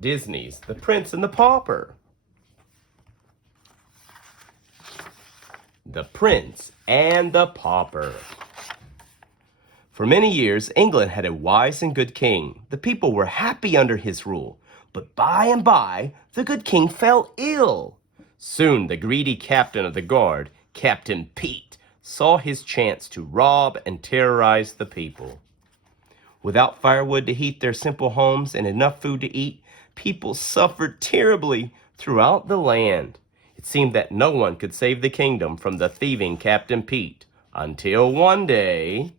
Disney's The Prince and the Pauper. The Prince and the Pauper. For many years, England had a wise and good king. The people were happy under his rule. But by and by, the good king fell ill. Soon the greedy captain of the guard, Captain Pete, saw his chance to rob and terrorize the people. Without firewood to heat their simple homes and enough food to eat, people suffered terribly throughout the land. It seemed that no one could save the kingdom from the thieving Captain Pete, until one day...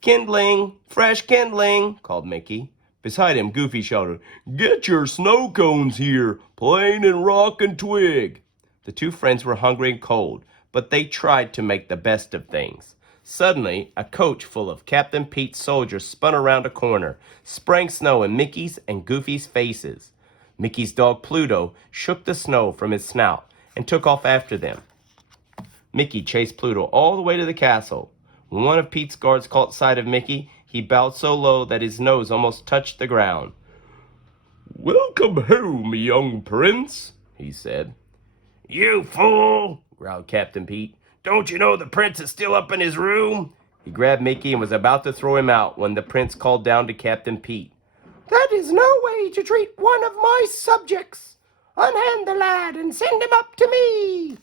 "Kindling! Fresh kindling!" called Mickey. Beside him, Goofy shouted, "Get your snow cones here, Plain and Rock and Twig." The two friends were hungry and cold, but they tried to make the best of things. Suddenly, a coach full of Captain Pete's soldiers spun around a corner, spraying snow in Mickey's and Goofy's faces. Mickey's dog Pluto shook the snow from his snout and took off after them. Mickey chased Pluto all the way to the castle. When one of Pete's guards caught sight of Mickey, he bowed so low that his nose almost touched the ground. "Welcome home, young prince," he said. "You fool," growled Captain Pete. "Don't you know the prince is still up in his room?" He grabbed Mickey and was about to throw him out when the prince called down to Captain Pete. "That is no way to treat one of my subjects. Unhand the lad and send him up to me."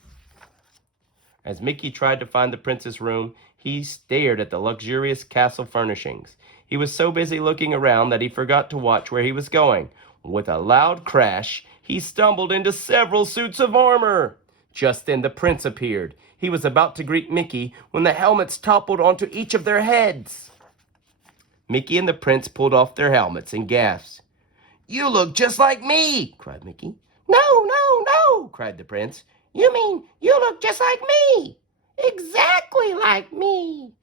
As Mickey tried to find the prince's room, he stared at the luxurious castle furnishings. He was so busy looking around that he forgot to watch where he was going. With a loud crash, he stumbled into several suits of armor. Just then the prince appeared. He was about to greet Mickey when the helmets toppled onto each of their heads. Mickey and the prince pulled off their helmets and gasped. "You look just like me!" cried Mickey. "No, no, no!" cried the prince. "You mean you look just like me? Exactly like me."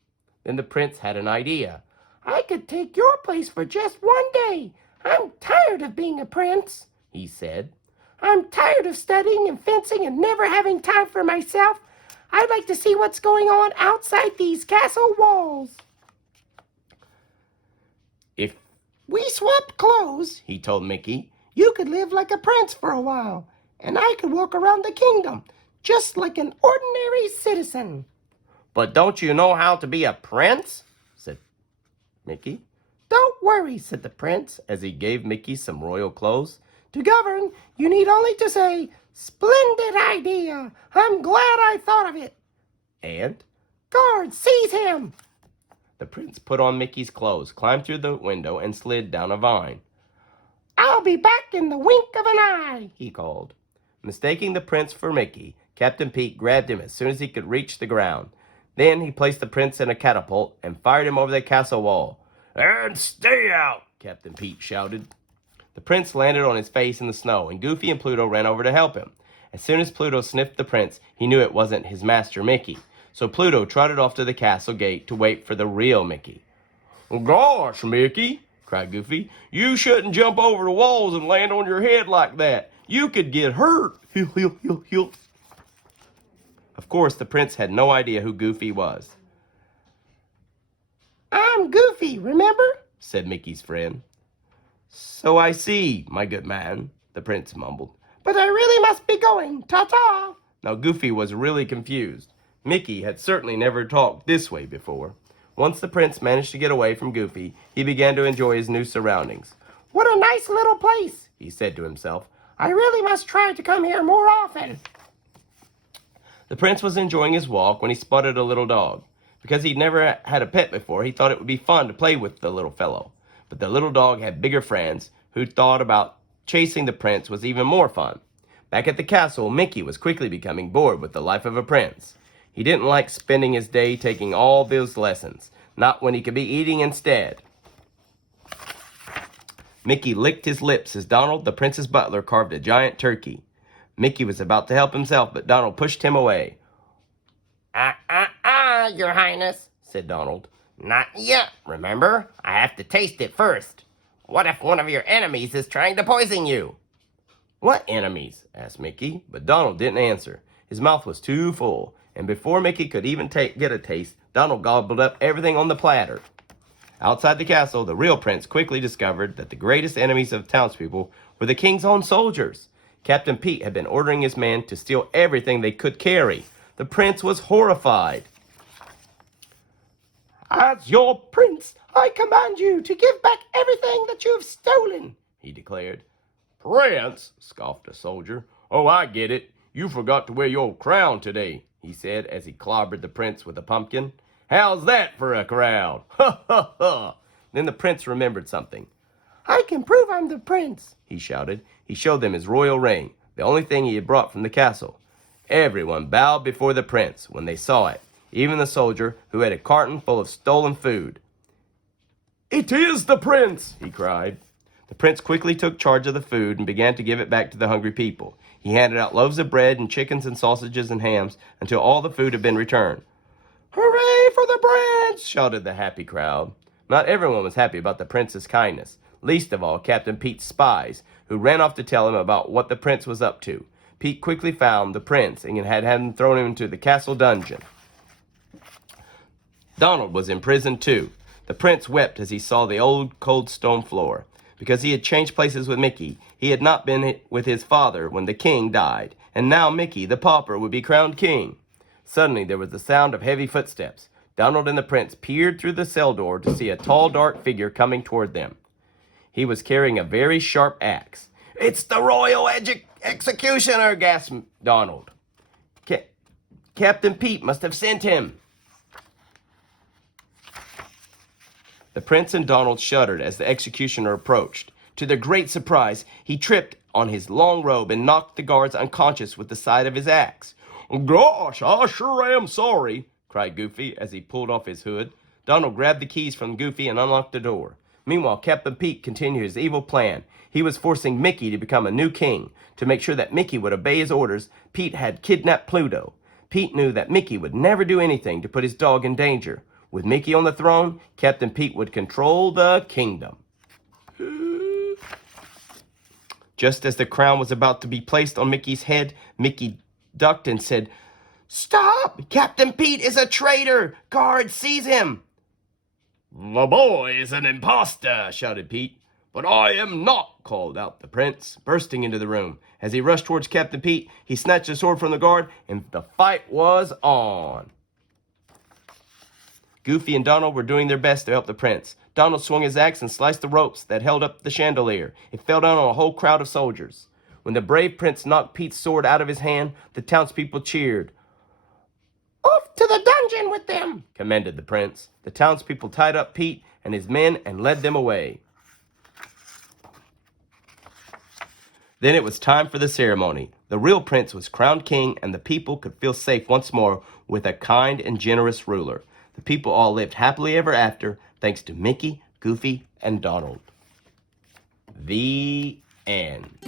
Then the prince had an idea. "I could take your place for just one day. I'm tired of being a prince," he said. "I'm tired of studying and fencing and never having time for myself. I'd like to see what's going on outside these castle walls." "If we swapped clothes," he told Mickey, "you could live like a prince for a while, and I could walk around the kingdom just like an ordinary citizen." "But don't you know how to be a prince?" said Mickey. "Don't worry," said the prince as he gave Mickey some royal clothes. "To govern, you need only to say, 'Splendid idea! I'm glad I thought of it.' And, 'Guard, seize him!'" The prince put on Mickey's clothes, climbed through the window, and slid down a vine. "I'll be back in the wink of an eye," he called. Mistaking the prince for Mickey, Captain Pete grabbed him as soon as he could reach the ground. Then he placed the prince in a catapult and fired him over the castle wall. "And stay out!" Captain Pete shouted. The prince landed on his face in the snow, and Goofy and Pluto ran over to help him. As soon as Pluto sniffed the prince, he knew it wasn't his master Mickey. So Pluto trotted off to the castle gate to wait for the real Mickey. "Gosh, Mickey," cried Goofy, "you shouldn't jump over the walls and land on your head like that. You could get hurt." Of course, the prince had no idea who Goofy was. "I'm Goofy, remember?" said Mickey's friend. "So I see, my good man," the prince mumbled. "But I really must be going. Ta-ta!" Now Goofy was really confused. Mickey had certainly never talked this way before. Once the prince managed to get away from Goofy, he began to enjoy his new surroundings. "What a nice little place," he said to himself. "I really must try to come here more often." The prince was enjoying his walk when he spotted a little dog. Because he'd never had a pet before, he thought it would be fun to play with the little fellow. But the little dog had bigger friends who thought about chasing the prince was even more fun. Back at the castle, Mickey was quickly becoming bored with the life of a prince. He didn't like spending his day taking all those lessons, not when he could be eating instead. Mickey licked his lips as Donald, the prince's butler, carved a giant turkey. Mickey was about to help himself, but Donald pushed him away. Your Highness," said Donald. "Not yet, remember? I have to taste it first. What if one of your enemies is trying to poison you?" "What enemies?" asked Mickey, but Donald didn't answer. His mouth was too full, and before Mickey could even get a taste, Donald gobbled up everything on the platter. Outside the castle, the real prince quickly discovered that the greatest enemies of townspeople were the king's own soldiers. Captain Pete had been ordering his men to steal everything they could carry. The prince was horrified. As your prince, I command you to give back everything that you have stolen, he declared. Prince, scoffed a soldier. Oh, I get it. You forgot to wear your crown today, he said as he clobbered the prince with a pumpkin. How's that for a crown? Ha ha ha! Then the prince remembered something. I can prove I'm the prince, he shouted. He showed them his royal ring, the only thing he had brought from the castle. Everyone bowed before the prince when they saw it, even the soldier who had a carton full of stolen food. It is the prince, he cried. The prince quickly took charge of the food and began to give it back to the hungry people. He handed out loaves of bread and chickens and sausages and hams until all the food had been returned. Hooray for the prince! Shouted the happy crowd. Not everyone was happy about the prince's kindness, least of all Captain Pete's spies, who ran off to tell him about what the prince was up to. Pete quickly found the prince and had him thrown into the castle dungeon. Donald was in prison too. The prince wept as he saw the old cold stone floor. Because he had changed places with Mickey, he had not been with his father when the king died, and now Mickey, the pauper, would be crowned king. Suddenly there was the sound of heavy footsteps. Donald and the prince peered through the cell door to see a tall, dark figure coming toward them. He was carrying a very sharp axe. It's the royal executioner, gasped Donald. Captain Pete must have sent him. The prince and Donald shuddered as the executioner approached. To their great surprise, he tripped on his long robe and knocked the guards unconscious with the side of his axe. Gosh, I sure am sorry, cried Goofy as he pulled off his hood. Donald grabbed the keys from Goofy and unlocked the door. Meanwhile, Captain Pete continued his evil plan. He was forcing Mickey to become a new king. To make sure that Mickey would obey his orders, Pete had kidnapped Pluto. Pete knew that Mickey would never do anything to put his dog in danger. With Mickey on the throne, Captain Pete would control the kingdom. Just as the crown was about to be placed on Mickey's head, Mickey ducked and said, Stop! Captain Pete is a traitor! Guards, seize him! The boy is an impostor, shouted Pete. But I am not, called out the prince, bursting into the room. As he rushed towards Captain Pete, he snatched a sword from the guard, and the fight was on. Goofy and Donald were doing their best to help the prince. Donald swung his axe and sliced the ropes that held up the chandelier. It fell down on a whole crowd of soldiers. When the brave prince knocked Pete's sword out of his hand, the townspeople cheered. Off to the dungeon with them, commanded the prince. The townspeople tied up Pete and his men and led them away. Then it was time for the ceremony. The real prince was crowned king, and the people could feel safe once more with a kind and generous ruler. The people all lived happily ever after, thanks to Mickey, Goofy, and Donald. The end.